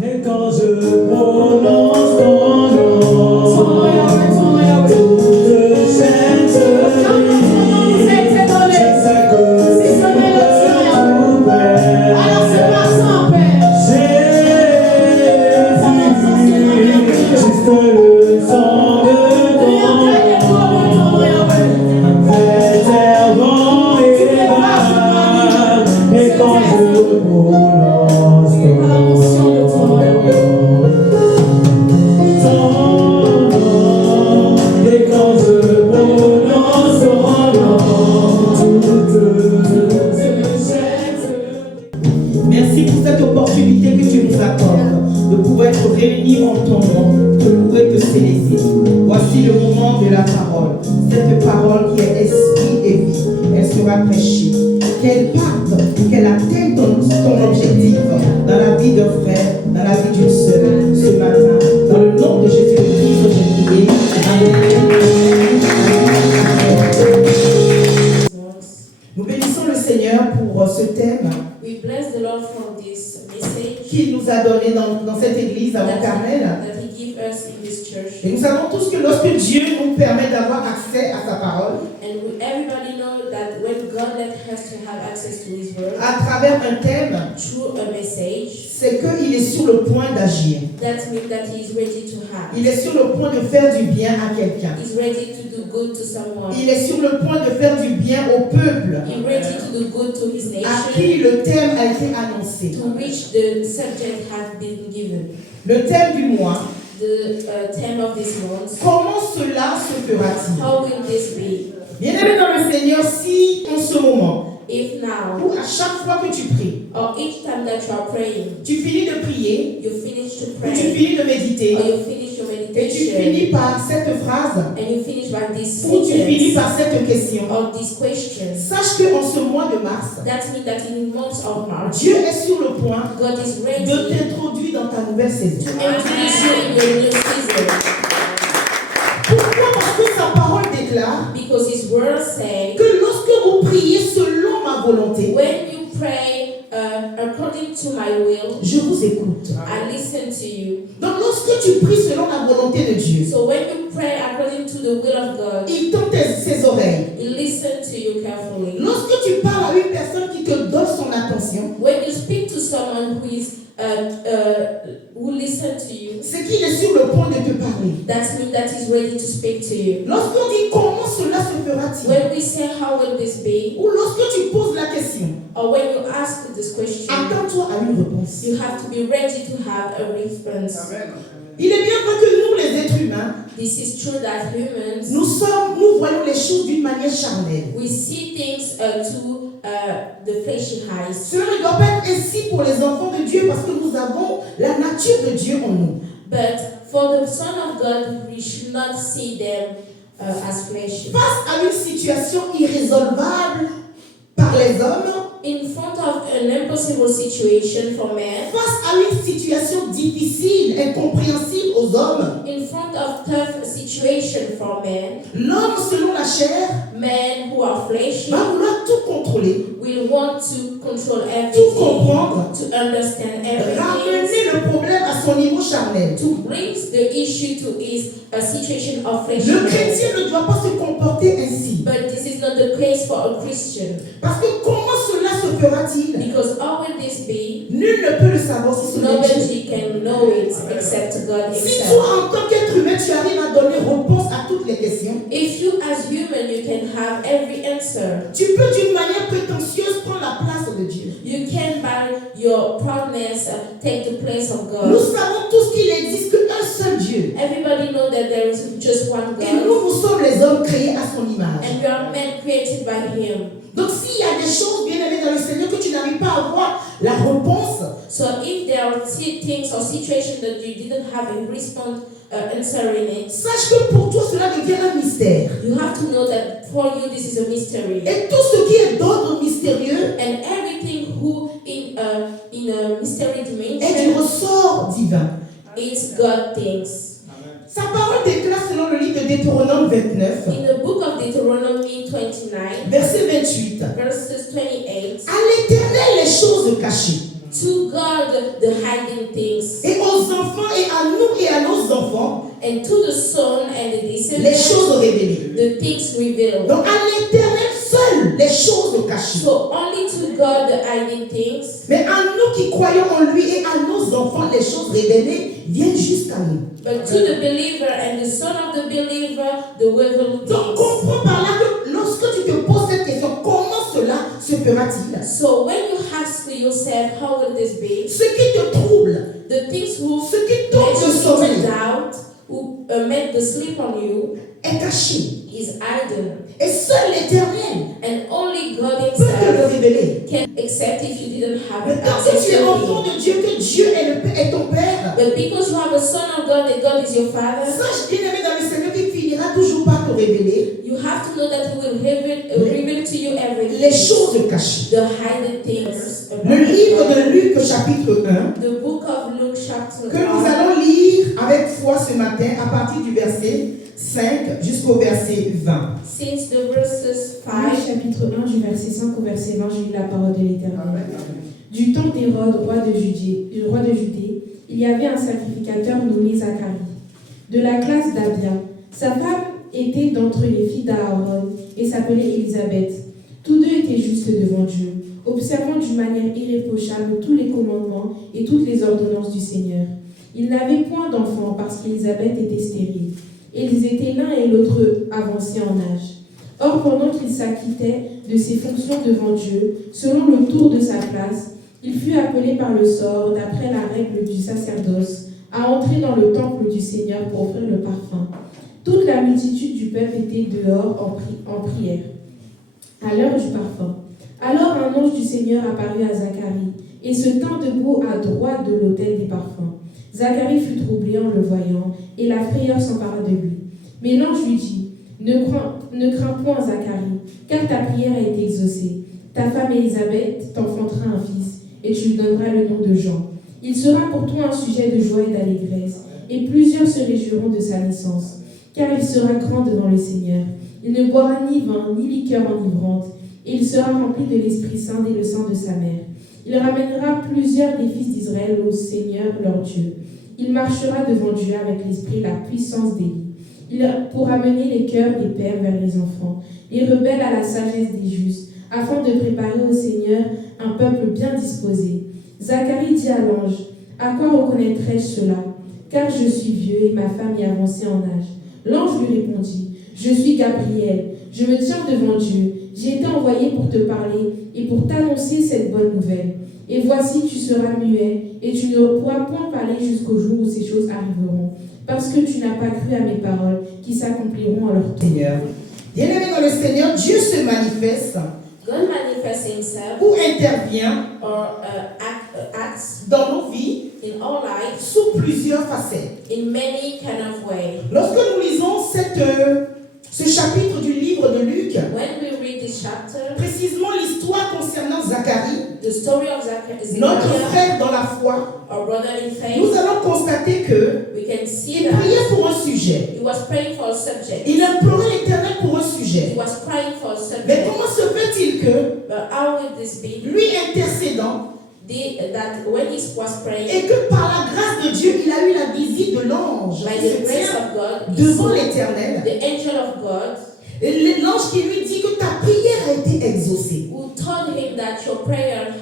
Et quand je prononce ton nom, toute cette nuit, je sais que c'est ton Père. Jésus, juste le sang de ton nom, préservant et bas. Et quand je prononce ton nom, et quand je prononce ton nom, toute cette Merci pour cette opportunité que tu nous accordes de pouvoir être réunis en ton nom, te louer, te célébrer. Voici le moment de la parole. Cette parole qui est esprit et vie, elle sera prêchée. Qu'elle parte, qu'elle atteigne ton objectif dans la vie d'un frère, dans la vie d'une sœur, ce matin. Dans le nom de Jésus-Christ, j'ai prié. Amen. Nous bénissons le Seigneur pour ce thème We bless the Lord for this message qu'il nous a donné dans cette église à Mont-Carmel. that He gives us in this church. Et nous savons tous que lorsque Dieu nous permet d'avoir accès à sa parole, And everybody knows that when God let us to have access to His word à travers un thème, through a message, c'est qu'il est sur le point d'agir. that means that He is ready to have. Il est sur le point de faire du bien à quelqu'un. He's ready to do good to someone. Il est sur le point de faire du bien au peuple He's ready to do good to His à nation, qui le thème a été annoncé. to which the subject has been given. Le thème du mois, The theme of this month. comment cela se fera-t-il? How will this be? Bien-aimé dans le Seigneur, si en ce moment, If now, ou à chaque fois que tu pries, or each time that you are praying, tu finis de prier, you finish to ou tu pray, finis de méditer, or you finish your et tu meditation, finis par cette phrase, and you finish by this ou tu finis sentence par cette question, or this question, sache qu'en ce mois de mars, that means that in the month of March, Dieu est sur le point God is ready de to t'introduire dans ta nouvelle saison. introduce you in your new season. Pourquoi? Parce que sa parole déclare Because His word says, que lorsque vous priez selon ma volonté, when you pray according to my will, je vous écoute. I listen to you. Donc lorsque tu pries selon la volonté de Dieu, So when you pray according to the will of God, il tend ses oreilles. He listens to you carefully. Lorsque tu parles à une personne qui te donne son attention, When you speak to someone who listens to you, c'est qu'il est sur le point de te parler. that means that He's ready to speak to you. Lorsqu'on dit comment cela se fera-t-il, When we say how will this be, ou lorsque tu poses la question, or when you ask this question, attends-toi à une réponse. you have to be ready to have a response. Il est bien vrai que nous, les êtres humains, This is true that humans, nous voyons les choses d'une manière charnelle. we see things to the fleshy eyes. Cela ne doit pas être ainsi pour les enfants de Dieu parce que nous avons la nature de Dieu en nous. But for the Son of God, we should not see them as fleshy. Face à une situation irrésolvable par les hommes, In front of an impossible situation for men, face à une situation difficile, incompréhensible aux hommes, in front of tough situation for men, l'homme selon la chair men who are fleshy va vouloir tout contrôler, will want to control tout everything, comprendre, to understand everything, ramener le problème à son niveau charnel. to bring the issue to his situation of Le fleshiness. chrétien ne doit pas se comporter ainsi. But this is not the case for a Christian. Parce que comment cela se fera-t-il? Because how will this be? Nul ne peut le savoir si ce n'est Dieu. Nobody can know it except God Si Himself. toi, en tant qu'être humain, tu arrives à donner réponse à toutes les questions, If you as human, you can have every answer. tu peux d'une manière prétentieuse prendre la place de Dieu. You can, by your proudness, take the place of Nous God. savons tous qu'il n'existe qu'un seul Dieu. Everybody know that there is just one Et God, nous sommes les hommes créés à son image. and we are men created by Him. Donc s'il y a des choses bien aimées dans le Seigneur que tu n'arrives pas à avoir la réponse, So if there are things or situations that you didn't have a response answer in it, sache que pour toi cela devient un mystère. you have to know that for you this is a mystery. Et tout ce qui est d'ordre mystérieux And everything who in a mystery est du dimension ressort divin. is God things. Sa parole déclare selon le livre de Deutéronome 29, In the book of Deuteronomy 29, verset 28. verses 28, À l'Éternel les choses cachées, to guard the hiding things, Et aux enfants et à nous et à nos enfants, and to the son and the les descendants, choses révélées. the things revealed. Donc à l'Éternel seul, les choses cachées. So only to God the hiding things, Mais à nous qui croyons en lui et à nos enfants, les choses révélées viennent jusqu'à nous. but to the believer and the son of the believer, the revealed Donc things. comprends par là que lorsque tu te poses cette question, comment cela se fera-t-il? So when you ask yourself, how will this be? Ce qui te trouble, The things who ce qui make t'ôte you le sommeil into doubt, who make the sleep on you, est caché. is hidden. Et seul l'Éternel And only God peut te le himself révéler. can, except if you didn't have Mais tant que access tu es to enfant him. de Dieu, que Dieu est ton Père, But because you have a son of God and God is your father, sache bien-aimé dans le Seigneur qu'il finira toujours par te révéler you have to know that he will reveal to you les everything. choses cachées. The hidden things. Le livre de Luc chapitre 1, The book of Luke chapter que nous 1. allons lire avec foi ce matin à partir du verset 5 jusqu'au verset 20. Since the verses Luc 5. chapitre 1 du verset 5 au verset 20, je lis la parole de l'Éternel. Du temps d'Hérode, roi de Judée, il y avait un sacrificateur nommé Zacharie, de la classe d'Abia. Sa femme était d'entre les filles d'Aaron et s'appelait Élisabeth. Tous deux étaient justes devant Dieu, observant d'une manière irréprochable tous les commandements et toutes les ordonnances du Seigneur. Ils n'avaient point d'enfants parce qu'Élisabeth était stérile, et ils étaient l'un et l'autre avancés en âge. Or, pendant qu'il s'acquittait de ses fonctions devant Dieu, selon le tour de sa place, il fut appelé par le sort, d'après la règle du sacerdoce, à entrer dans le temple du Seigneur pour offrir le parfum. Toute la multitude du peuple était dehors en prière, à l'heure du parfum. Alors un ange du Seigneur apparut à Zacharie, et se tint debout à droite de l'autel des parfums. Zacharie fut troublé en le voyant, et la frayeur s'empara de lui. Mais l'ange lui dit, ne crains point, Zacharie, car ta prière a été exaucée. Ta femme Élisabeth t'enfantera un fils, et tu lui donneras le nom de Jean. Il sera pour toi un sujet de joie et d'allégresse, et plusieurs se réjouiront de sa naissance, car il sera grand devant le Seigneur. Il ne boira ni vin, ni liqueur enivrante, et il sera rempli de l'Esprit Saint et le sang de sa mère. Il ramènera plusieurs des fils d'Israël au Seigneur leur Dieu. Il marchera devant Dieu avec l'esprit et la puissance d'Élie. Il pourra mener les cœurs des pères vers les enfants, les rebelles à la sagesse des justes, afin de préparer au Seigneur un peuple bien disposé. Zacharie dit à l'ange, « À quoi reconnaîtrai-je cela? Car je suis vieux et ma femme est avancée en âge. » L'ange lui répondit, « Je suis Gabriel, je me tiens devant Dieu. J'ai été envoyé pour te parler et pour t'annoncer cette bonne nouvelle. Et voici, tu seras muet et tu ne pourras point parler jusqu'au jour où ces choses arriveront, parce que tu n'as pas cru à mes paroles qui s'accompliront à leur tour. » Seigneur. Bien-aimé dans le Seigneur, Dieu se manifeste God manifests himself ou intervient or acts dans nos vies in our lives sous plusieurs facettes. in many kind of ways. Lorsque nous lisons ce chapitre du livre de Luc, When we read this chapter, précisément l'histoire concernant Zacharie, the story of Zachariah, notre frère dans la foi, our brother in nous faith, allons constater que we can see il that priait pour un sujet. he was praying for a subject. Il implorait l'Éternel pour un sujet. He was praying for a Mais subject. comment se fait-il que, But how will this be? lui intercédant, That when he was praying, et que par la grâce de Dieu, il a eu la visite de l'ange by qui the se grace tient of God, he devant saw l'Éternel, the angel of God et l'ange qui lui dit que ta prière a été exaucée. who told him that your prayer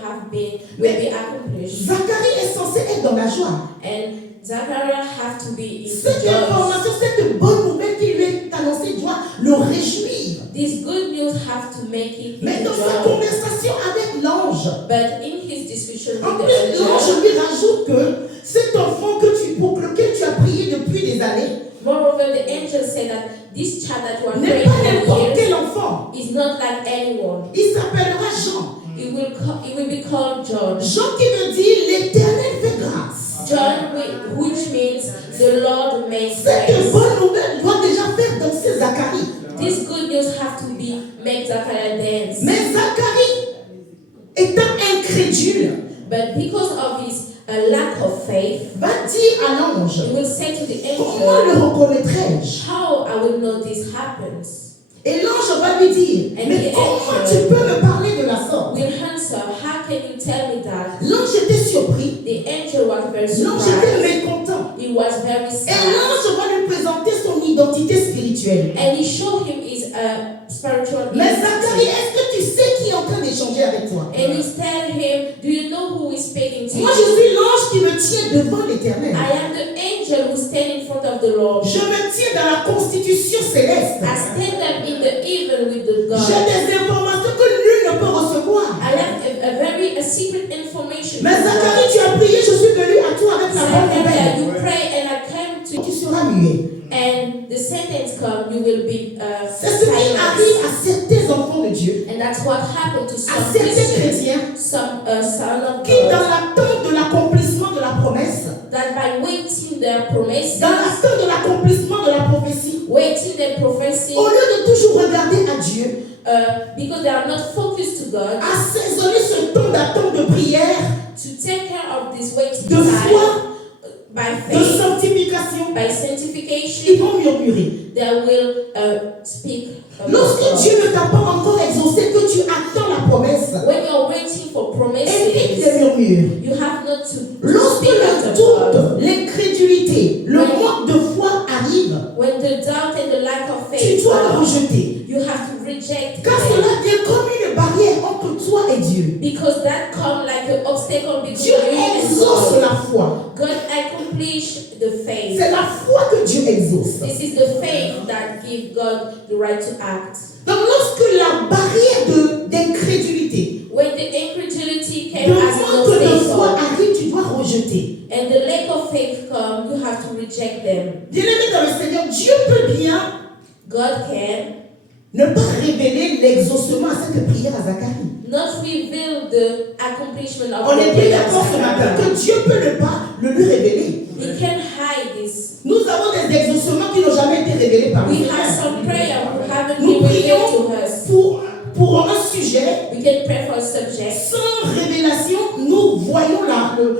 will be accomplished. Zacharie est censé être dans la joie. And Zachariah have to be in Cette joy. information, cette bonne nouvelle qui lui est annoncée doit le réjouir. This good news have to make him Mais dans sa joy. conversation avec l'ange, But in his discussion en with plus, the l'ange angel, lui rajoute que cet enfant pour lequel tu as prié depuis des années moreover, the angel said that this child that you are n'est praying pas n'importe for quel years enfant. is not like anyone. Il s'appellera Jean. He will be called John. Jean qui veut dire l'Éternel fait grâce. John, which means the Lord makes Cette grace. bonne nouvelle doit déjà faire danser Zacharie. This good news have to make Zachariah dance. Mais Zacharie, étant incrédule, But because of his lack of faith, va dire à l'ange, he will say to the comment le angel, reconnaîtrai-je? how I will know this happens. Et l'ange va lui dire, And mais the comment angel tu peux me parler de la sorte? Will answer, how can you tell me that? L'ange était surpris was very L'ange était surprised. mécontent. He was very Et sad. l'ange va lui présenter son identité spirituelle. And he showed him his spiritual Mais Zacharie, identity. est-ce que tu sais qui est en train d'échanger avec toi? And he's telling him, do you know who is speaking to Moi, je you? suis l'ange qui me tient devant l'Éternel. I am the angel who stand in front of the Lord. Je me tiens dans la constitution céleste. I stand up in the even with the J'ai God. des informations que nul ne peut recevoir. I have a secret information. Mais Zacharie, tu as prié, je suis venu à toi avec la bonne Zachariah, nouvelle. you pray and I came to Tu seras muet. and the sentence come, you will be C'est ce qui arrive silenced. à certains enfants de Dieu, And that's what happened to à some certains Christians, chrétiens, some son of qui dans God, l'attente de l'accomplissement de la promesse, that by waiting their promises, dans l'attente de l'accomplissement de la prophétie, waiting their prophecy, au lieu de toujours regarder à Dieu, because they are not focused to God, assaisonner ce temps d'attente de prière, to take care of this waiting de time foi, by de faith, sanctification, by ils sanctification, vont murmurer. they will speak. Lorsque God. Dieu ne t'a pas encore exaucé, que tu attends la promesse, When you're waiting for évite les promises, murmures. you have not to Lorsque speak out le of God. doute, l'incrédulité, le manque de foi arrive, When the doubt and the lack of tu faith dois le come, rejeter. you have to reject Car them. cela vient comme une barrière entre toi et Dieu. Because that come like an obstacle between Dieu you and exauce God. la foi. God accomplish the faith. C'est la foi que Dieu exauce. This is the faith that gives God the right to act. Donc lorsque la barrière d'incrédulité, When the incredulity de came as an manque de foi obstacle arrive, tu dois rejeter. and the lack of faith come, you have to reject them. Bien-aimé dans le Seigneur, Dieu peut bien God can ne pas révéler l'exaucement à cette prière à Zacharie. not reveal the accomplishment of On the est bien prayer of d'accord ce matin Zachariah. que Dieu peut ne pas le lui révéler. He can hide this. Nous avons des exaucements qui n'ont jamais été révélés par le We have Seigneur. some prayer who haven't Nous been revealed prions to us. pour un sujet, We can pray for a subject. sans révélation, nous voyons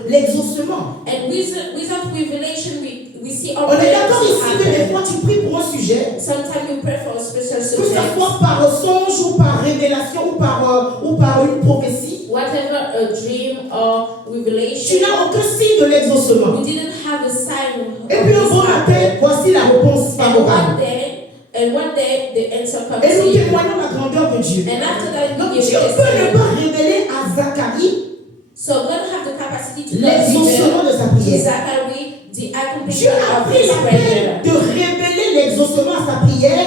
l'exaucement. And without revelation, we see our On est prayers d'accord ici que des happen. fois tu pries pour un sujet, Sometimes you pray for a special que ce subject. soit par songe ou par révélation ou par une prophétie, Whatever a dream or tu revelation, n'as aucun signe de l'exaucement. you didn't have a sign of Et puis un this bon matin, happen. voici la réponse favorable. And one day the answer comes Et to nous you. témoignons la grandeur de Dieu. And after that, Donc you give Dieu peut ne testimony. pas révéler à Zacharie So God have the capacity to l'exaucement de sa to prière. Zachary the Dieu accomplishment a of pris his la prayer. peine de révéler l'exaucement à sa prière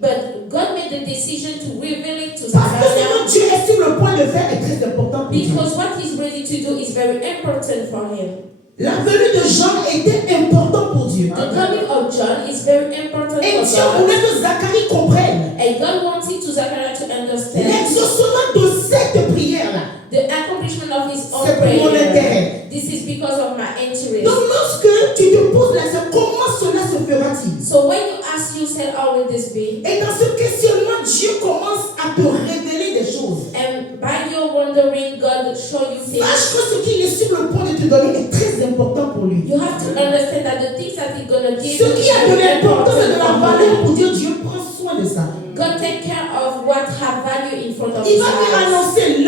But God made the decision to reveal it to parce que ce que Zachariah Dieu est sur le point de faire est très important pour Dieu. because what he's ready to do is very important for him. La venue de Jean était importante pour Dieu. The coming of John is very important Et for Dieu God. voulait que Zacharie comprenne And God wanted to Zachariah to understand l'exaucement de cette prière-là. the accomplishment of his own C'est pour mon prayer. intérêt. This is because of my interest. Donc lorsque tu te poses la question, comment cela se fera-t-il? So when you ask yourself, how will this be? Et dans ce questionnement, Dieu commence à te révéler des choses. And by your wondering, God show you Sache things. que ce qu'il est sur le point de te donner est très important pour lui. You have to understand that the things that He's gonna give Ce you qui is a de very l'importance et de important la for valeur you. pour Dieu, Dieu prend soin de ça. God take care of what have value in front of Il His va lui eyes. annoncer,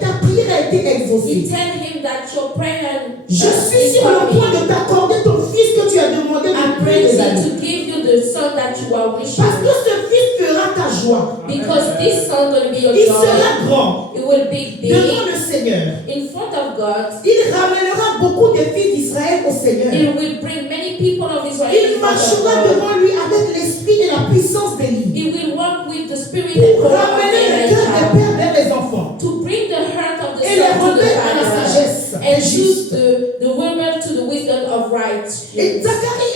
ta prière a été He exaucée. tell him that your prayer Je suis is sur le coming. point de t'accorder ton fils que tu as demandé I'm depuis des ready années. to give you the son that you are Parce wishing. que ce fils fera ta joie. Because this son gonna be your Il joy. sera grand It will be big devant le Seigneur. in front of God. Il ramènera beaucoup de fils d'Israël au Seigneur. It will bring many people of Israel Il in front of marchera God. devant lui avec l'esprit et la puissance d'Élie He will walk with the spirit and pour power of ramener le cœur des Elijah pères vers les enfants to bring the heart of the et les son to the remettre à la father sagesse and des choose justes. the rebel to the wisdom of right. Et Zacharie,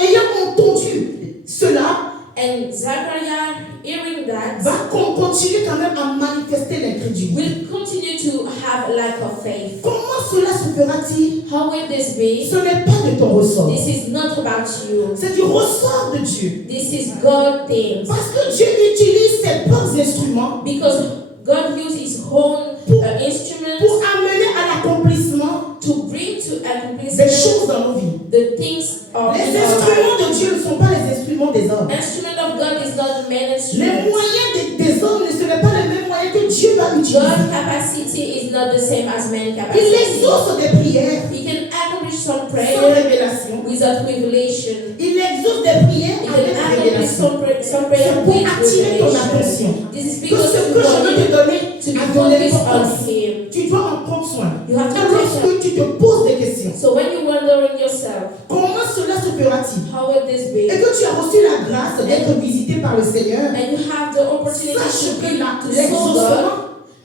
ayant entendu cela, And Zachariah, hearing that, va continuer quand même à manifester l'incrédulité. will continue to have lack of faith. Comment cela se fera-t-il? How will this be? Ce n'est pas de ton ressort. This is not about you. C'est du ressort de Dieu. This is God things. Parce que Dieu utilise ses propres instruments Because God used His own instruments pour amener à l'accomplissement to bring to des accomplishment choses dans nos vies. the things of Les in our life. instruments de Dieu ne sont pas les instruments des hommes. Instrument of God is not man Les instrument. moyens des hommes ne seraient pas les mêmes moyens que Dieu va utiliser God's capacity is not the same as man's Il capacity. exauce des prières He can accomplish some sans prayer révélation. without revelation. Il exauce des prières He avec can accomplish révélation. some prayer C'est pour with attirer ton revelation. attention. This is Que because ce you que je want veux te you donner to be a de focused l'importance. on Him. Tu dois en prendre soin. You have to Et lorsque tu te poses des questions, So when you wondering yourself, comment cela se fera-t-il? how will this be? Et que tu as reçu la grâce d'être visité par le Seigneur, And you have the opportunity sache que to know God. l'exaucement,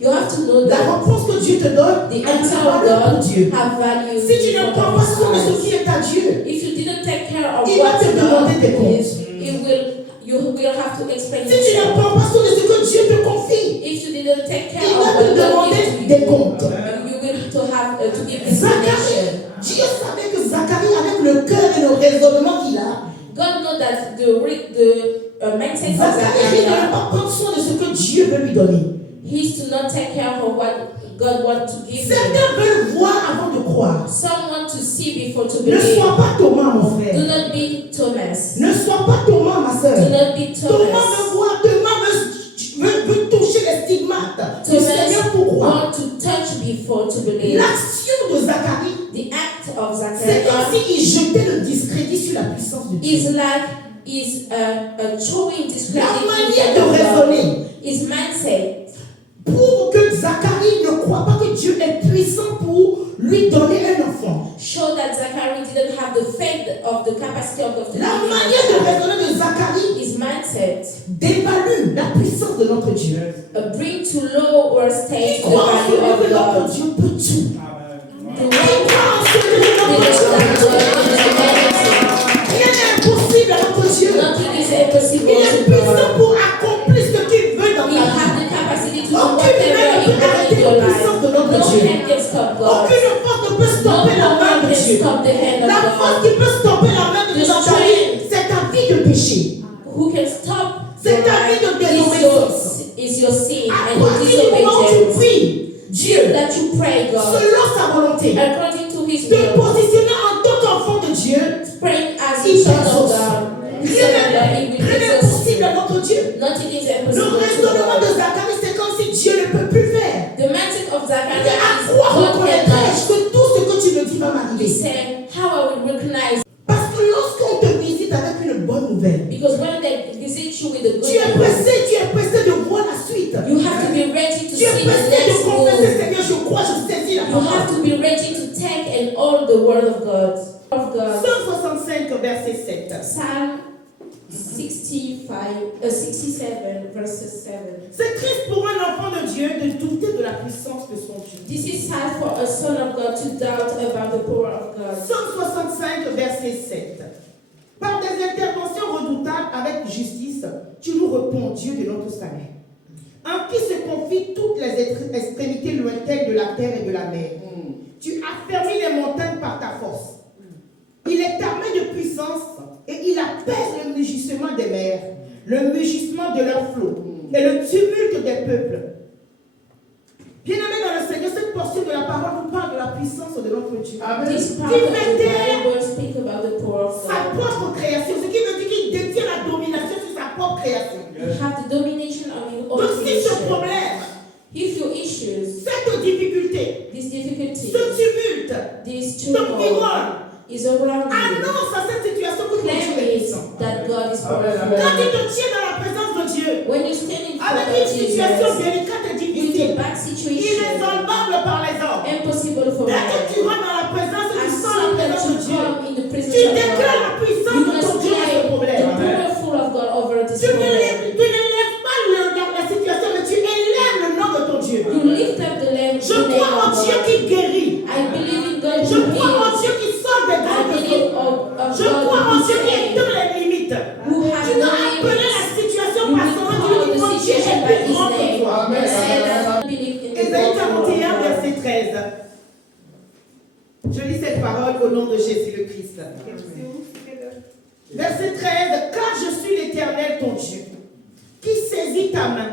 You have to know la that réponse que Dieu te donne, the elle answer n'a of pas valeur pour God Dieu. have value. Si tu ne prends pas soin de ce qui est à Dieu, If you didn't take care of Il va what te demander God des comptes. is, you will have to explain si tu ne yourself. prends pas soin de ce que Dieu te confie, If you didn't take care il of va what te God demander gives to des you, comptes. you will to have to give Zacharie, explanation. Dieu savait que Zacharie, avec le cœur et le raisonnement qu'il a, God knows that the mindset of Zacharie ne va Zachariah pas prendre soin de ce que Dieu veut lui donner. is to not take care of what God wants to give him. Certains veulent voir avant de croire. Some want to see before to Ne believe. sois pas Thomas, mon Do frère. not be Thomas. Ne sois pas Thomas, ma Do soeur. not be Thomas Thomas. veut voir, veut toucher les stigmates du Seigneur pour Thomas croire. want to touch before to believe. L'action de Zacharie, The act of c'est comme Zachariah s'il jetait le discrédit sur la puissance de Dieu. is like showing discredit La in manière the de God. raisonner His mindset pour que Zacharie ne croit pas que Dieu est puissant pour lui donner un enfant. showed that Zachariah didn't have the faith of the capacity of God to give La him manière de a child. raisonner de Zacharie His mindset dévalue la puissance de notre Dieu. bring to lower state Qui the croit en value celui of que notre God. Dieu peut tout. The Qui way croit en celui que notre because Dieu that peut God tout. is amazing. Rien n'est impossible à notre Dieu. Nothing is impossible Il est to puissant God. pour accomplir ce qu'il veut dans We ta have vie. the capacity to do Aucune whatever main ne you peut want in arrêter your la life. puissance de notre No Dieu. hand can stop God. Aucune force ne peut No stopper la main one de can Dieu. stop the hand La of force God. qui peut stopper la main de The Zacharie, strength. c'est ta vie de péché. Who can stop C'est your ta vie life de désobéissance. is your sin À and your partir du moment où tu disobedience. pries, Dieu, That you pray God selon sa volonté, according to His te will, positionner en tant qu'enfant de Dieu, praying as a il son of t'exauce. God. Rien Son of God, He n'est will exauce impossible you. à notre Dieu. Nothing is Le impossible to raisonnement de God. Zacharie, c'est comme si Dieu ne peut plus faire. The mindset of Mais Zachariah à is quoi God reconnaîtrai-je cannot. que tout ce que tu me dis va He m'arriver? said, how I will recognize. Parce que lorsqu'on te visite avec une bonne nouvelle, Because when they visit you with a good tu es pressé de voir la suite. you have to be ready to Tu es see the pressé de next confesser, move. Seigneur, je crois, je saisis la You have parole. to be ready to take and all the word of God. Of God. 165, verset 7. Psalm 67, verses 7. C'est triste pour un enfant de Dieu de douter de la puissance de son Dieu. This is sad for a son of God to doubt about the power of God. 165, verset 7. Par des interventions redoutables avec justice, tu nous réponds, Dieu de notre salut. En qui se confient toutes les extrémités lointaines de la terre et de la mer. Tu affermis les montagnes par ta force. Il est armé de puissance et il apaise le mugissement des mers, le mugissement de leurs flots et le tumulte des peuples. Bien-aimés dans le Seigneur, cette portion de la parole nous parle de la puissance de notre Dieu. This part of the Bible speak about the power of Sa God. propre création, ce qui veut dire qu'il détient la domination sur sa propre création. You have the domination of your Donc own si ce creation. problème, If your issues, cette difficulté, this difficulty, ce tumulte, this t'environne, turmoil is around you, annonce à cette situation que ton Dieu claim est it puissant. that God is Quand powerful. tu te tiens dans la présence de Dieu, When you stand in front avec of une situation Jesus, délicate et with a difficile, bad situation, irrésolvable par les hommes, impossible for dès que man, tu rentres dans la présence, tu as sens la soon that présence de you Dieu. come in the presence Tu of déclares God, la puissance you de ton must Dieu à ce claim the problème. powerful of God over this Tu problem. n'élèves pas la situation, mais tu élèves le nom de ton Dieu. You lift up the name Je crois en of Dieu God. qui guérit. I believe in God Je who crois en heals. Dieu qui sort des I grands believe besoins. of Je God crois en who Dieu qui saves. étend les limites. Who has Tu no dois appeler la limits. situation You par will son nom. Tu call lui dis, the mon Dieu situation est by plus His grand que name toi. and say that I believe in the Ésaïe power 41, of God. verset 13. Je lis cette parole au nom de Jésus le Christ. Verset 13. Car je suis l'Éternel ton Dieu, qui saisit ta main,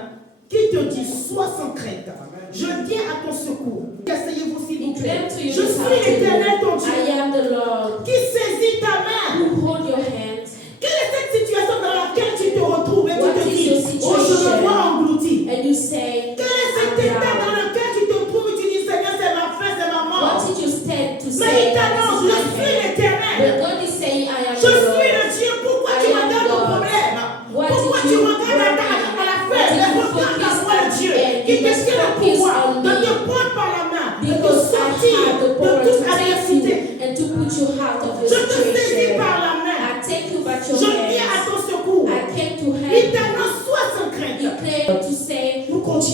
qui te dit, sois sans crainte. Je viens à ton secours. Asseyez-vous s'il vous plaît. Declare to Je yourself suis l'Éternel ton today, I Dieu, am the Lord qui saisit ta main. who hold your hand. Quelle est cette situation dans laquelle tu te retrouves et tu What te is dis, your oh je me situation? vois englouti. And you say, Quel est cet I'm état dans down.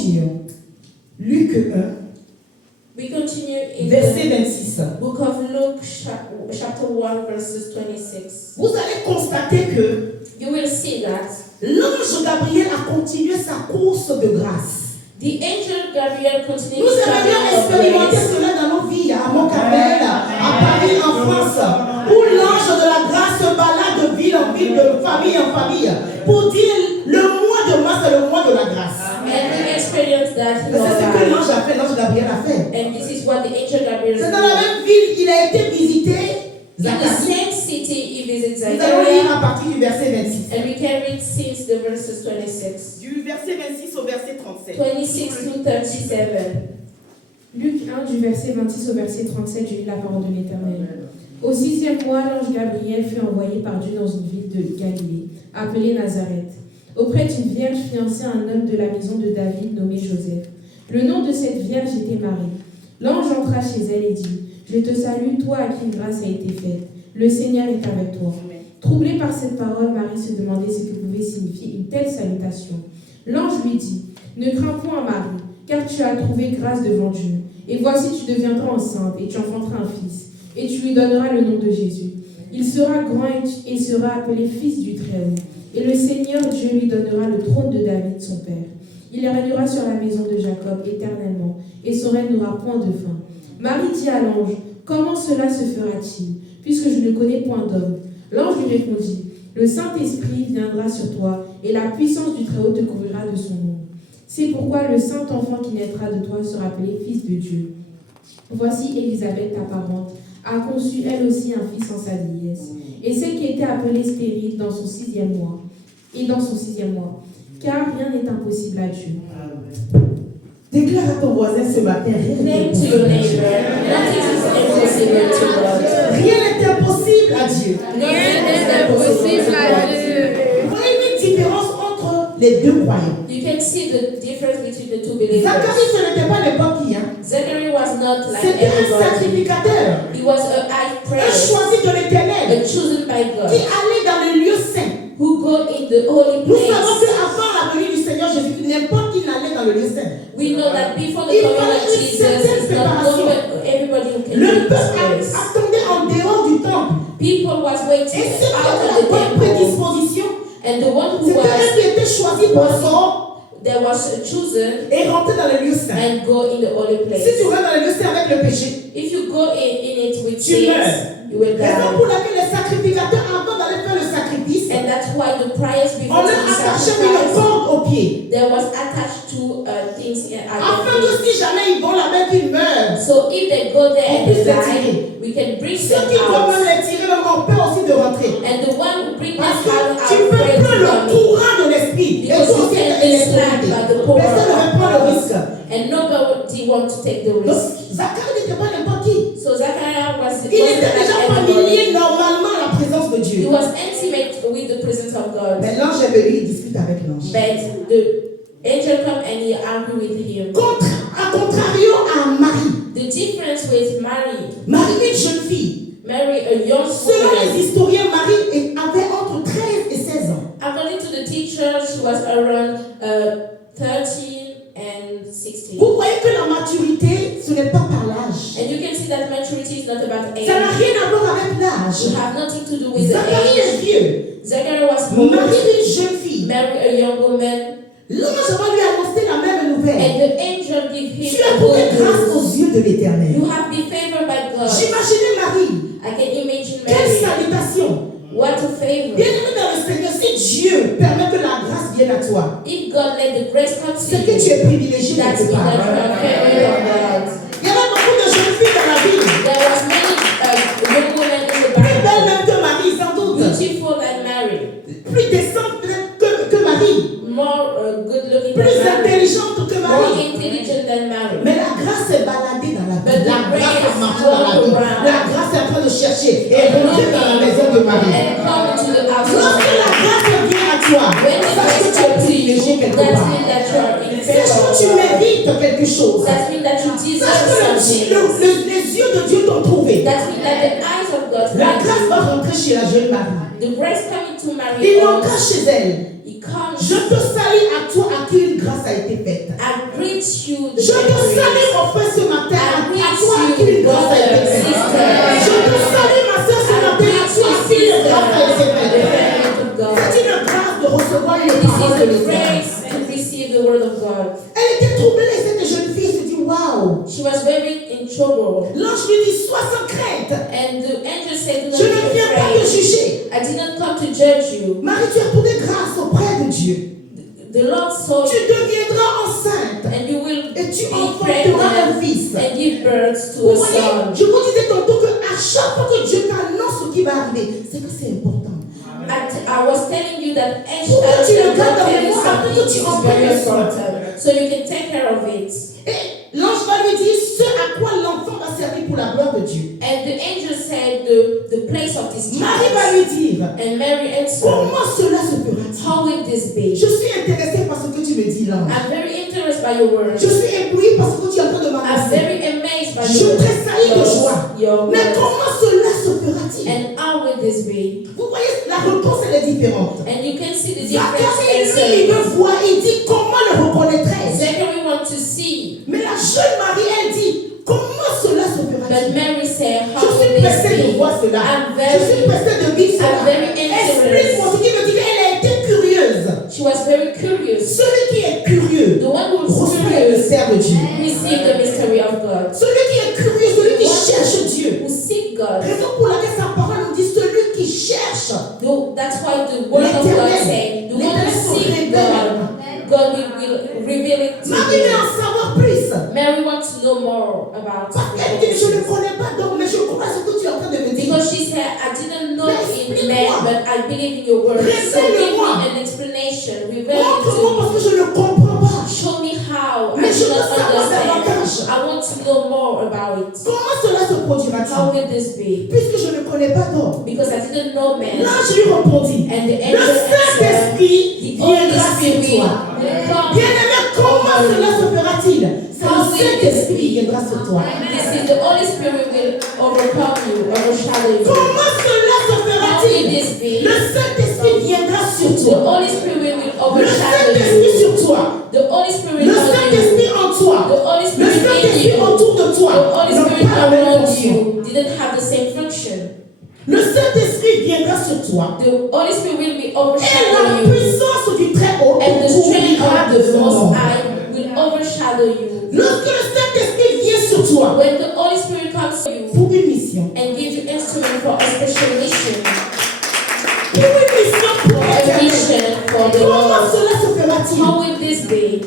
continuons. Luc 1, We continue in verset the 26. book of Luke, chapter 1, verses 26. Vous allez constater que You will see that l'ange Gabriel a continué sa course de grâce. the angel Gabriel continues Nous to aimerions travel of expérimenter grace. cela dans nos vies, à Mont-Carmel, à Paris, en France, où l'ange de la grâce se balade de ville en ville, de famille en famille, pour dire le mois de mars est le mois de la grâce. And we experience that in C'est our ce que life. l'ange a fait, l'ange Gabriel a fait. And this is what the angel Gabriel C'est dans la did. même ville, il a été visité, In the Zacharie. same city, he visits Nous allons lire Zachariah. à partir du verset 26. And we can read since the verses 26. Du verset 26 au verset 37. 26 to 37. Luc 1, du verset 26 au verset 37, je lis la parole de l'Éternel. Au 6e mois, l'ange Gabriel fut envoyé par Dieu dans une ville de Galilée, appelée Nazareth, auprès d'une vierge fiancée à un homme de la maison de David nommé Joseph. Le nom de cette vierge était Marie. L'ange entra chez elle et dit, « Je te salue, toi à qui une grâce a été faite. Le Seigneur est avec toi. » Troublée par cette parole, Marie se demandait ce que pouvait signifier une telle salutation. L'ange lui dit, « Ne crains point, Marie, car tu as trouvé grâce devant Dieu. Et voici, tu deviendras enceinte et tu enfanteras un fils, et tu lui donneras le nom de Jésus. Il sera grand et sera appelé fils du Très-Haut. Et le Seigneur Dieu lui donnera le trône de David, son père. Il régnera sur la maison de Jacob éternellement, et son règne n'aura point de fin. » Marie dit à l'ange, « Comment cela se fera-t-il, puisque je ne connais point d'homme ?» L'ange lui répondit, « Le Saint-Esprit viendra sur toi, et la puissance du Très-Haut te couvrira de son nom. C'est pourquoi le saint enfant qui naîtra de toi sera appelé fils de Dieu. Voici Élisabeth, ta parente, a conçu elle aussi un fils en sa vieillesse, et celle qui était appelée stérile dans son 6e mois, car rien n'est impossible à Dieu. » Déclare à ton voisin ce matin, rien n'est Name to your impossible. neighbor, nothing is impossible to God. Rien n'est impossible à Dieu. Nothing is impossible to God. Vous voyez une différence entre les deux croyants. You can see the difference between the two believers. Zacharie, ce n'était pas n'importe qui. Zachary was not like C'était un everybody. sacrificateur, He was a high un priest, choisi de l'Éternel, chosen by qui God, allait dans les lieux saints. who go in the holy Nous savons place. qu'avant la venue du Seigneur Jésus, n'importe qui n'allait dans le lieu saint. We know that before the Il coming fallait of une Jesus, certaine it's not préparation. everybody who can Le do peuple this place. attendait en dehors du temple. People was waiting Et ceux qui out avaient of la the bonne temple, prédisposition, and the one who c'était eux was qui étaient choisis pour sort there was chosen et rentrer dans le lieu saint. and go in the holy Si place. tu rentres dans le lieu saint avec le péché, If you go in it with tu meurs. sins, you will Raison die. pour laquelle les sacrificateurs, avant d'aller faire le sacrifice, And that's why the prayers on before leur the attachait une sacrifice, corde au pied. there was attached to things at Afin the que feet. si jamais ils vont là-bas qu'ils meurent, So if they go there on and puisse they les die, tirer. we can bring Ceux them qui doivent même out. les tirer, même ont peur aussi de rentrer. And the one who bring them Parce out que tu are peux afraid prendre to le come in. courant de l'esprit et Because toi you aussi can être be électrocuté. slapped by the power Personne ne veut prendre le of risque. God. And nobody want to take the Donc, risk. Zacharie n'était pas n'importe qui. So Zachariah Il wasn't était déjà like everybody. familier normalement à la présence de He Dieu. was intimate with the presence of God. Mais l'ange est venu, il discute avec l'ange. But the angel come and he argue with him. À contrario à Marie. The difference with Mary, Marie, une jeune fille. Mary, a young Selon les woman, historiens, Marie avait entre 13 et 16 ans. according to the teachers, she was around 13 and 16. Vous voyez que la maturité, ce n'est pas par l'âge. And you can see that maturity is not about age. Ça n'a rien à voir avec It l'âge. have nothing to do with the Zacharie est age. vieux. Zachariah was old. Marie, une jeune fille. Mary, a young woman. L'ange va lui annoncer la même nouvelle. And the angel give him Tu as a trouvé good grâce news. aux yeux de l'Éternel. You have been favored by God. J'imaginais Marie. I can imagine Quelle Mary. salutation. What a favor. Bien-aimé dans le Seigneur, si Dieu permet que la grâce vienne à toi, If God let the grace come to c'est que tu you, es privilégié that's quelque mean that part. you are favored of God. Il y avait beaucoup de jeunes filles dans la ville. There was many young women in the Plus belles Bible, même que Marie, sans doute. beautiful than Mary, Plus décentes que Marie. more good looking Plus than Mary, intelligentes que more Marie. intelligent than Mary. Mais la grâce est baladée dans la But vie. the La grâce grace a marché dans la vie. walk around. La grâce est en train de chercher et est rentrée dans la maison de Marie. And come to the house of Lorsque la God. grâce vient à toi, When the sache que grace tu es comes to privilégié you, quelque that part. means that you are in Sache favor que of tu God. mérites quelque chose. That means that you Sache deserve que something. les yeux de Dieu t'ont trouvé. That means that the eyes of God La find grâce you. va rentrer chez la jeune Marie. The grace coming to Mary, Il entra chez elle. he comes, Je te salue à toi à qui une grâce a été faite. I greet you, the Je te grace. salue mon frère ce matin à I greet toi à qui you, une grâce a été brother, faite. sister. Je te salue ma soeur ce I matin à greet toi you, à qui une grâce a été sister, the faite. favor of God. C'est une grâce de recevoir une This parole is de the l'Éternel. grace to receive the word of God. Elle était troublée, cette jeune fille se dit waouh. She was very in trouble. L'ange lui dit sois sans crainte. And the angel said, do Je not ne be viens pas te afraid. juger. I did not come to judge you. Marie, tu as trouvé grâce auprès de Dieu. The Lord saw Tu you, deviendras enceinte and you will et tu be enfanteras un pregnant fils. and give birth to Vous a voyez, son. je vous disais tantôt qu'à chaque fois que Dieu t'annonce ce qui va arriver, c'est que c'est important. I was telling you that Pourquoi tu le God gardes en tells you mémoire something afin que tu is en very prennes soin? important, so you can take care of it. Et l'ange va lui dire ce à quoi l'enfant va servir pour la gloire de Dieu. And the angel said, the place of this Marie va child. lui dire And Mary answered, comment cela se fera-t-il? how will this be? Je suis intéressée par ce que tu me dis là. I'm very interested by your words. Je suis éblouie par ce que tu es en train de I'm m'annoncer. very amazed by Je your tressaillis de joie. your Mais words. comment cela se fera-t-il? And how will this be? Vous voyez, la réponse elle est différente. And you can see the difference. Zacharie, lui, il me voit, il dit comment le reconnaîtrais-je? Zachary wants to see, Mais la jeune Marie, elle dit comment cela se but fera-t-il? Mary said, how Je will suis this pressée de be? voir cela. I'm Je suis very, pressée de vivre cela. I'm very interested. Explique-moi ce qui veut dire qu'elle a été curieuse. She was very curious. Celui qui est curieux The one who is reçoit le curious mystère de Dieu. receive the mystery of God. Celui qui est curieux, celui qui cherche Dieu. Who seek God. Raison pour laquelle sa parole nous dit celui qui cherche. That's why the word of God says, the one who seek God, God will reveal it to Marie veut you. en savoir plus. Mary wants to know more about Parce qu'elle dit je ne it. connais pas d'homme, mais je crois ce que tu es en train de me dire. Because she said, I didn't know in Explique-moi. man, but I believe in your word. So give me Révèle-moi. an explanation. Reveal Montre-moi it parce que je ne comprends pas. to me. Show me how. I Mais je do veux not savoir davantage. understand. I want to know more about it. Comment cela se How produira-t-il? will this be? Puisque je ne connais pas d'homme. Because I didn't know man. L'ange lui répondit. And the Le angel answered, Saint-Esprit the Holy viendra sur Spirit toi. will come. Bien-aimé, comment cela se fera-t-il? C'est le Saint-Esprit qui viendra sur toi. This is the Holy Spirit will overcome you, overshadow you. Comment cela se How will fera-t-il? this be? Le Saint-Esprit viendra sur The toi. Holy Spirit will Le overshadow Saint-Esprit you. sur toi. The Holy Spirit Le on you. Saint-Esprit en toi. The Holy Le Spirit in Saint-Esprit you. autour de The toi. Holy N'a Spirit pas la même around fonction. you didn't have the same function. Le Saint-Esprit viendra sur toi. The Holy Spirit will be Et la overshadow you. puissance du Très-Haut And the strength couvrira of de the son Most nom. High will overshadow you. Lorsque le Saint-Esprit vient sur toi When the Holy Spirit comes to you pour une mission, and gives you instrument for a special mission, pour une mission pour a l'éternel, mission for the comment Lord, cela se fera-t-il? how will this be?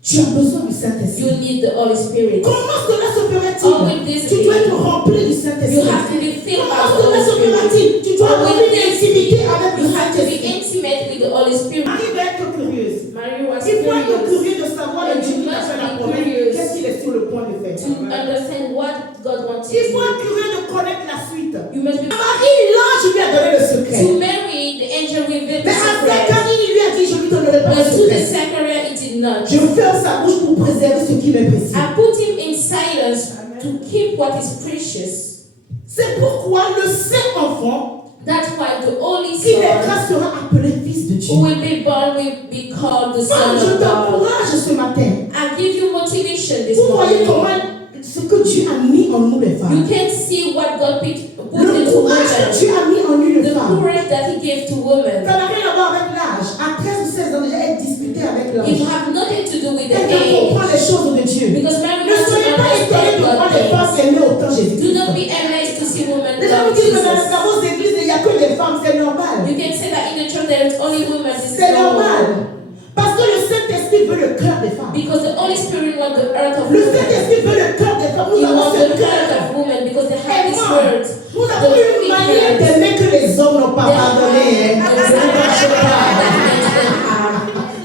Tu as besoin du You Saint-Esprit. need the Holy Spirit. Comment cela se How will fera-t-il? this Tu be? dois être rempli du You Saint-Esprit. have to be filled by Comment the cela Holy se Spirit. fera-t-il? Tu dois How avoir will une this intimité be? avec le You have to be Saint-Esprit. intimate with the Holy Spirit. Marie va être curieuse. Mary was Il faut être curious curieux de savoir le And Dieu you qui t'a must fait la be promesse. curious Qu'est-ce qu'il est sur le point de faire? to understand what God wants you Il to faut do. être curieux de connaître la suite. You must be. Marie, l'ange lui a donné le secret. To Mary, the angel revealed the Mais à secret. Zacharie, il lui a dit, je lui donnerai pas le But to the secret. Zechariah, it did not. Je ferme sa bouche pour préserver ce qui m'est précieux. I put him in silence to keep what is precious. C'est pourquoi le saint enfant That's why the Holy qui Son, naîtra sera appelé fils de Dieu. who will be born, will be called the Son Femme, je of God. t'encourage ce matin. I give you motivation this Vous voyez morning. comment ce que Dieu a mis en nous les You femmes. can see what God put Le into courage que women. Dieu a mis en nous les The femmes. courage that He gave to women. Ça n'a rien à voir avec l'âge. À 13 ou 16 ans déjà, elle disputait avec It l'ange. have nothing to do with the Elle ne comprend age. les choses de Dieu. Because Mary Ne wants to soyez pas étonnés de voir les understand femmes God s'aimer autant things. Do not Jésus. be amazed to see women Les gens love vous disent que dans Jesus. les grosses églises, il n'y a que des femmes, c'est normal. You can say that in the church there is only women. This is C'est normal. normal. Parce que le Saint-Esprit veut le cœur des femmes. Because the Holy Spirit wants the earth of Le women. Saint-Esprit veut le cœur des femmes. Nous He avons wants ce the cœur. heart of women because they have Et this moi, word. nous avons une manière d'aimer que les hommes n'ont pas pardonné. Hein. Ne vous cachez pas.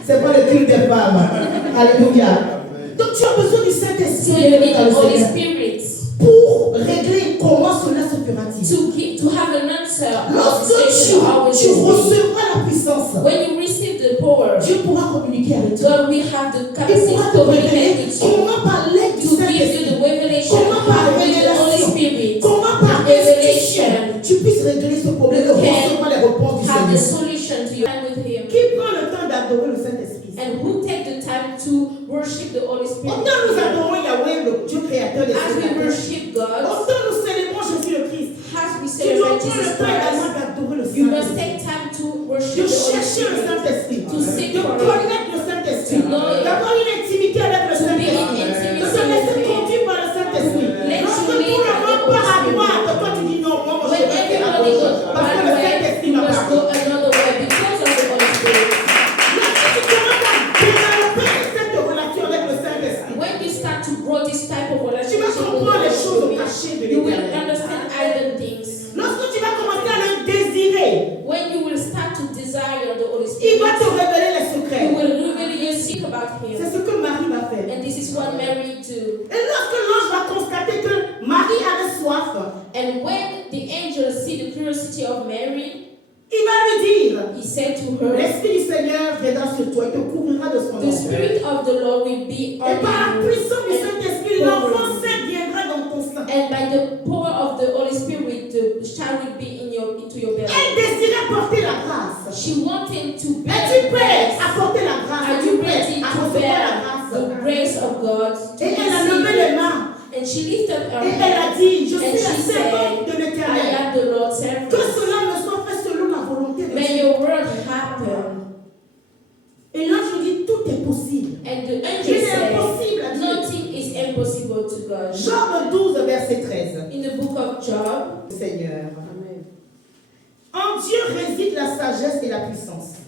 C'est pas le culte des femmes. Alléluia. Donc tu as besoin du So Saint-Esprit you need the Holy Seigneur, Spirit pour régler comment cela se fera-t-il. to have an answer. Lorsque How will tu this be? recevras la puissance, When you receive the power, Dieu pourra communiquer avec toi. God will have the Il capacity pourra to te communicate révéler with you, comment par l'aide du to give you Saint-Esprit, the revelation, comment par how with the Holy révélation, Spirit, comment par Revelation. institution, tu puisses régler ce problème de You can recevoir les réponses du have the Seigneur. solution to your time with Him. Qui prend le temps Lord prendre Jesus le temps également Christ, d'adorer le you must Saint-Esprit. take time to De worship the Holy chercher le Spirit, Saint-Esprit. to seek De for Him, connaître le Saint-Esprit. to know Him, D'avoir une intimité avec le to be in Saint-Esprit. De intimacy se laisser with Him. conduire par le Saint-Esprit. Let Lorsque you tout lead le by the monde Holy part à Spirit. droite, toi tu dis non, moi When je vais faire à everybody gauche. goes Parce que one le way, Saint-Esprit you m'a must parlé. go another way because of the Holy Spirit. Lorsque tu commences à développer cette relation avec le Saint-Esprit, When you start to grow this type of tu vas relationship with the comprendre les Holy choses Spirit, cachées de you will l'Éternel. understand hidden things. Lorsque tu vas commencer à le désirer, When you will start to desire the Holy il va Spirit, te révéler les you secrets. will really seek about C'est Him. ce que Marie va faire. And this is what Mary do. Et lorsque l'ange va constater que Marie avait soif, And when the angel see the curiosity of Mary, il va lui dire, he said to her, l'Esprit du Seigneur viendra sur toi et te couvrira de son the nom. Spirit of the Lord will be Et par la on you. puissance du Saint-Esprit, l'enfant saint viendra dans ton sein. And by the power of the Holy Spirit, the child will be into your belly. Elle désirait porter la grâce. She wanted to bear Es-tu the prêt grace. à porter la grâce? Are Es-tu you prêt ready à to recevoir la bear grâce? the grace of God? To Et elle a receive levé it? les mains. And she lifted her Et elle hand a dit, je and suis la she servante said, de I l'Éternel. am the Lord's servant. Que cela me soit fait selon la volonté de May Dieu. your word happen. Et l'ange lui dit, tout est possible. And the angel Rien n'est said, impossible à Dieu. nothing is impossible to God. Job 12, verset 13. In the book of Job, Seigneur. En Dieu réside la sagesse et la puissance.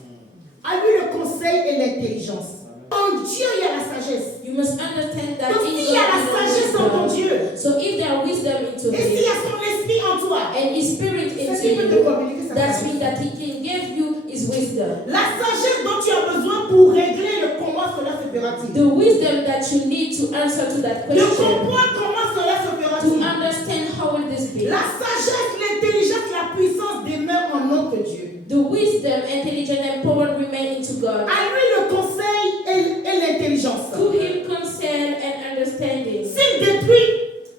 À lui le conseil et l'intelligence. En Dieu il y a la sagesse. you must understand that Donc in s'il y a la God sagesse is en ton wisdom. Dieu, So if there is wisdom into et s'il y him a son esprit en toi, and his spirit c'est into qu'il peut te you, communiquer sa that sagesse. means that he can give you his wisdom. La sagesse dont tu as besoin pour régler le comment cela se fera-t-il. The wisdom that you need to answer to that De question, comprendre comment cela se to fera-t-il. understand how will this be. La sagesse, l'intelligence, la puissance demeurent en notre Dieu. The wisdom, intelligence, and power remain into God. À lui le conseil et l'intelligence. To him concern and understanding. S'il détruit,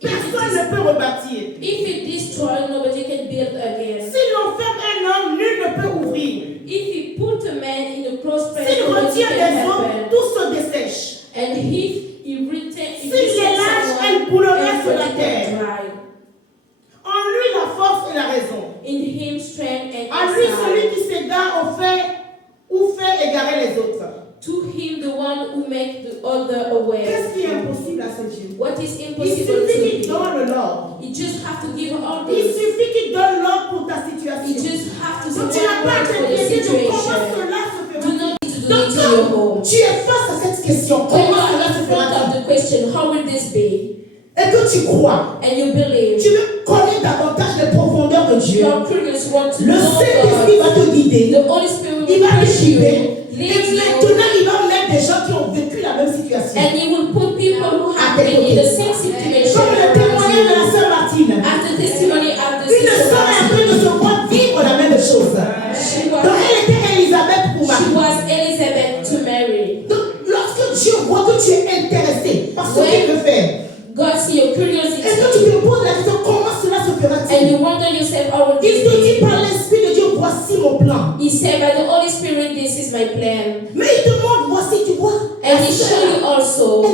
personne ne peut rebâtir. If it destroys, nobody can build again. S'il enferme un homme, nul ne peut ouvrir. If he put a man in a close place, S'il nobody retire can des eaux, happen. tout se dessèche. And if he retain, if S'il he les sets lâche, someone, elle coulerait sur la everybody terre. can dry. En lui la force et la raison. In him strength and En lui celui insight. qui s'égare au fait ou fait égarer les autres. To him, the one who makes the other aware. Qu'est-ce qui est impossible à ce Dieu? What is Il impossible suffit to qu'il him? donne l'ordre. You just have to give all Il this. suffit qu'il donne l'ordre pour ta You situation. just have to Donc tu say n'as pas à one word for the t'inquiéter de comment situation. cela se Do fera. not need to do Donc it in your home. tu es face à cette question. When you Comment are cela in se front fera? of the question, how will this be? Et que tu crois. And you believe. Tu veux connaître davantage les profondeurs de Dieu. You are curious, want to Le know Saint-Esprit God. va te guider. The Holy Spirit Il will va push you, t'équiper. Et lead you, maintenant, il va mettre des gens qui ont vécu la même situation. and He will put people who have À tes been in the côtés. same situation Comme le témoignage de la around you. sœur Martine. As the testimony of the Une sister sœur est en train de Martin. se voir vivre la même chose. She Donc was, elle était Élisabeth pour she Marie. was Elizabeth to Mary. Donc lorsque Dieu voit que tu es intéressé par ce qu'il veut faire, God see your est-ce curiosity, que tu te poses la question comment cela se and fera-t-il? you wonder yourself, how will Il this te dit be? par l'Esprit de Dieu, voici mon plan. He said, by the Holy Spirit, this is my plan. Mais il te montre, voici, tu vois. And He show you also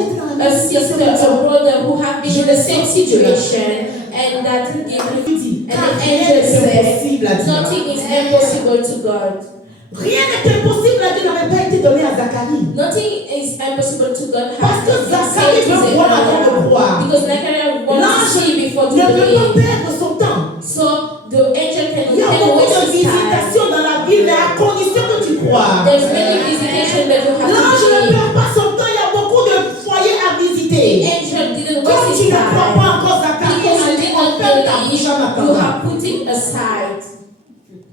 a sister, a brother who have been in the same situation, and that He Il gave. dit, And car the rien angel n'est impossible à said, Dieu. nothing is impossible to God. Rien n'est impossible à Dieu n'avait pas été donné à Zacharie. Nothing is impossible to God. Parce que Has been Zacharie said to veut voir avant de Zechariah. croire. Because Zechariah wants to L'ange see before to ne veut pas believe. perdre son temps. So the angel Il y a can beaucoup waste de his time. visitations dans la vie, mais à condition que tu crois. There's many visitations that you have L'ange to ne believe. perd pas son temps, il y a beaucoup de foyers à The visiter. angel didn't Comme waste tu his ne crois time. pas encore Zacharie, Because on you dit did on not ferme ta believe, bouche à you maintenant. have put it aside.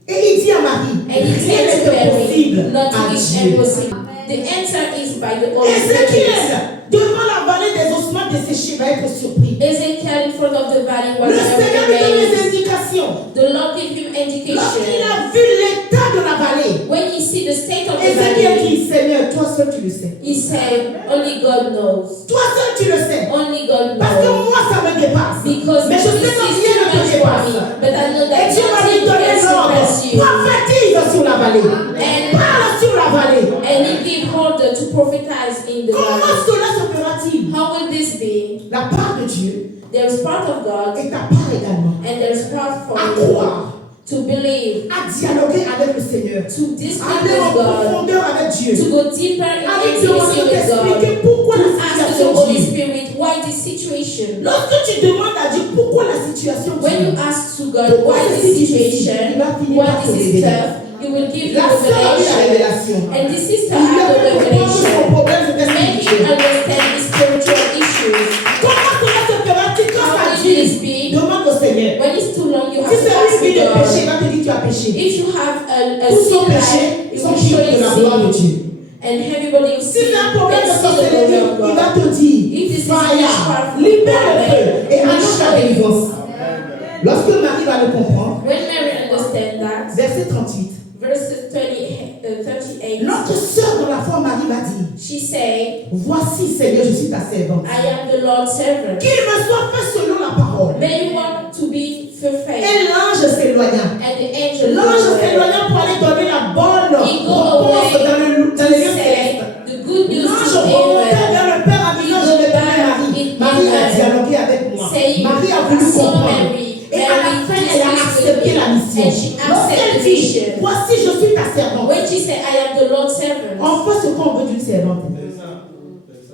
Et il dit à Marie, And he rien said to n'est Mary, impossible à nothing is Dieu. impossible. The answer is by the Holy Spirit. Ézéchiel, devant la vallée des ossements desséchés, va être surpris. Ezekiel in front of the valley was Le Seigneur lui donne amazed. les indications. The Lord gave him Lorsqu'il indication. a vu l'état de la vallée, When he see the state of the Ézéchiel valley, dit, Seigneur, toi seul tu le sais. he said, only God knows. Toi seul tu le sais. Only God Parce que knows. moi ça me dépasse. Because Mais je this sais que is rien too ne te much for me. dépasse. But I know Et that Dieu va lui nothing donner can l'ordre. surpass you. Prophétise sur la vallée. And- Parle sur la vallée. And he gave order to prophesize in the Comment valley. cela se fera-t-il? How will this be? La part de Dieu There is part of God et ta part également. and there is hard for à you croire, to believe, à dialoguer avec le Seigneur, to discuss à aller en with God, profondeur avec Dieu, to go deeper in à lui intimacy demander with d'expliquer God, pourquoi to la ask the situation Holy dit. Spirit why this situation. Lorsque tu demandes à Dieu pourquoi la situation When you dit, ask to God pourquoi why c'est this si difficile, situation, il va finir why par te this is révéler. tough, He will give you La sœur a eu la revelation. révélation. And the sister Il lui had a the fait comprendre son revelation. problème c'était Make him spirituel. understand the spiritual issues. Comment cela se fera-t-il quand How ça will this dit? be? Demande au Seigneur. When it's too long, you Si have to c'est ask lui qui est péché, il God. va te dire tu as péché. If you have a Tous sin sont péchés, life, it sont will show dignes de la you gloire de sin. Dieu. And everybody will Si see c'est un problème de the sorcellerie, glory of il va God. te dire, If this is fire, witchcraft, libère le feu et will annonce la show you. délivrance. Lorsque Marie va le comprendre, When Mary understand that, verset 38, verse 38, notre sœur dans la foi Marie m'a dit, she said, voici Seigneur, je suis ta servante. I am the Lord's servant. Qu'il me soit fait selon la parole. May you want to be fulfilled. Et l'ange s'éloigna. And the angel L'ange goes away. s'éloigna pour aller donner la bonne He go réponse away dans les to lieux say célestes. the good news L'ange to remontait Aaron. vers le Père en disant, je vais donner Marie. Marie a dialogué avec moi. Saying, Marie a I voulu saw comprendre. Mary. Et à la fin, elle a accepté la mission. And she accepted Lorsqu'elle the dit, mission. voici, je suis ta servante. When she said, I am the Lord's servant, On fait ce qu'on veut d'une servante.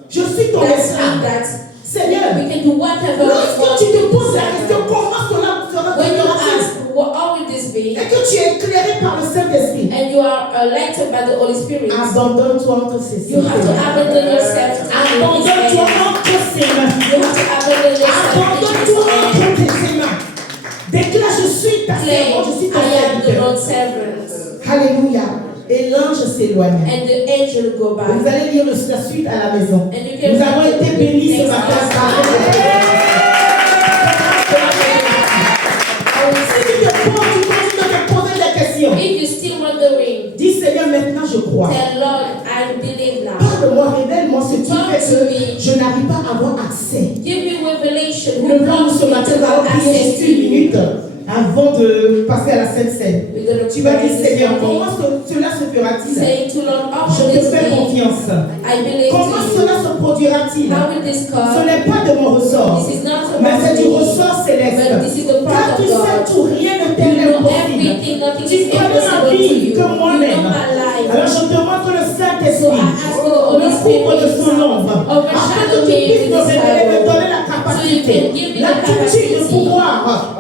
Je suis ton that's esclave. that Seigneur, we can do whatever we lorsque want tu te to poses la serve. question, comment cela sera When you fera-t-il? ask, how will this be? Et que tu es éclairé par le Saint-Esprit, And you are lighted by the Holy Spirit. abandonne-toi entre ses You have to abandon yourself to His Abandonne-toi hands. entre ses mains. You have to abandon yourself to Abandonne-toi His hands. entre ses mains. Déclare, je suis ta Claim, servante, je suis ton I am the serviteur. Lord's servant. Alléluia. Et l'ange s'éloigna. And the angel go Vous by. allez lire la suite à la maison. And you can Nous avons été bénis ce matin par Si tu te poses, tu continues de te poser des questions. If you're still wondering, Dis Seigneur, maintenant je crois. tell Lord, I believe now. Parle-moi, révèle-moi ce qui Talk fait to que me. je n'arrive pas à avoir accès. Give me revelation. Nous Who devons wants ce me matin, to nous allons have prier access juste to une you? minute avant de passer à la Sainte Seine. We're gonna Tu vas pray dire this Seigneur, morning. comment cela se fera-t-il? Saying to Lord, how Je will te this fais be? confiance. I believe Comment to you. cela se produira-t-il? How will this Ce come? n'est pas de mon ressort, This is not mais about c'est du me. ressort But céleste. this is the Car part tu of sais God. tout, rien ne t'est You know impossible. everything, nothing Tu is connais ma impossible to vie you. que You moi-même. know my life. Alors je demande que le So Saint-Esprit I ask for the Holy me couvre de son Spirit ombre, afin que overshadow tu me puisses with me His révéler, me power. donner la So you capacité, can give me the l'attitude de capacity pouvoir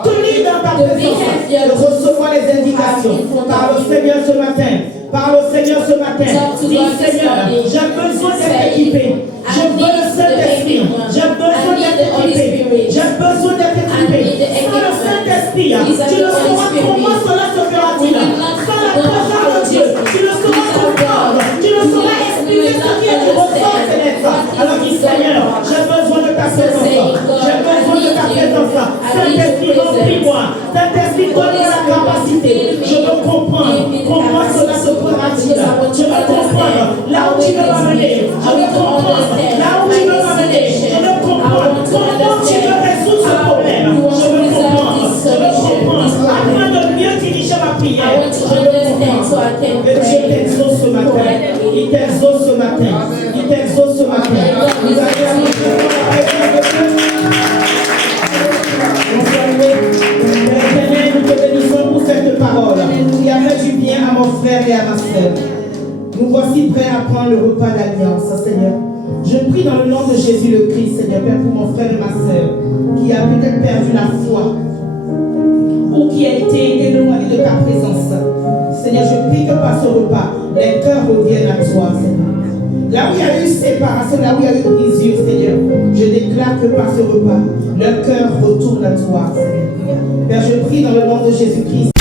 tenir dans ta to be présence, healthier, de recevoir les indications. Parle au Seigneur ce matin. Parle au Seigneur ce matin. Talk to Dis God this Seigneur, morning. j'ai besoin d'être Say, équipé. I Je veux need le the Saint-Esprit. equipment. J'ai besoin I need d'être the Holy équipé. Spirit. J'ai besoin d'être I équipé. need the Sans le equipment. Saint-Esprit, These are tu the ne Holy sauras Spirit. comment cela se fera-t-il. We will not Sans la know présence how de to Dieu, do it. tu ne sauras Without comprendre. God, Tu ne we sauras will expliquer ce not qui est du ressort understand céleste. what is Alors dis going Seigneur, on. j'ai besoin de ta présence. saying, God, J'ai besoin de ta I need you. présence. I need Saint-Esprit, your presence. remplis-moi. Saint-Esprit, donne-moi la capacité. Je veux comprendre comment cela se fera-t-il. Je veux comprendre là où tu veux m'amener. Je veux comprendre là où tu veux m'amener. Je veux comprendre comment tu veux résoudre ce problème. Je veux comprendre. Je veux comprendre. Afin de mieux diriger ma prière. I want to Je veux understand so comprendre. I can Et Dieu pray. t'exauce ce matin. Il t'exauce ce matin. Il t'exauce ce matin. Vous allez annoncer la présence de Dieu. Éternel, nous te bénissons pour cette parole qui a fait du bien à mon frère et à ma soeur. Nous voici prêts à prendre le repas d'alliance, Seigneur. Je prie dans le nom de Jésus le Christ, Seigneur, Père, pour mon frère et ma soeur qui a peut-être perdu la foi ou qui a été éloigné de ta présence. Seigneur, je prie que par ce repas, les cœurs reviennent à toi, Seigneur. Là où il y a eu séparation, là où il y a eu brisure, Seigneur, je déclare que par ce repas, leur cœur retourne à toi, Seigneur. Père, je prie dans le nom de Jésus-Christ.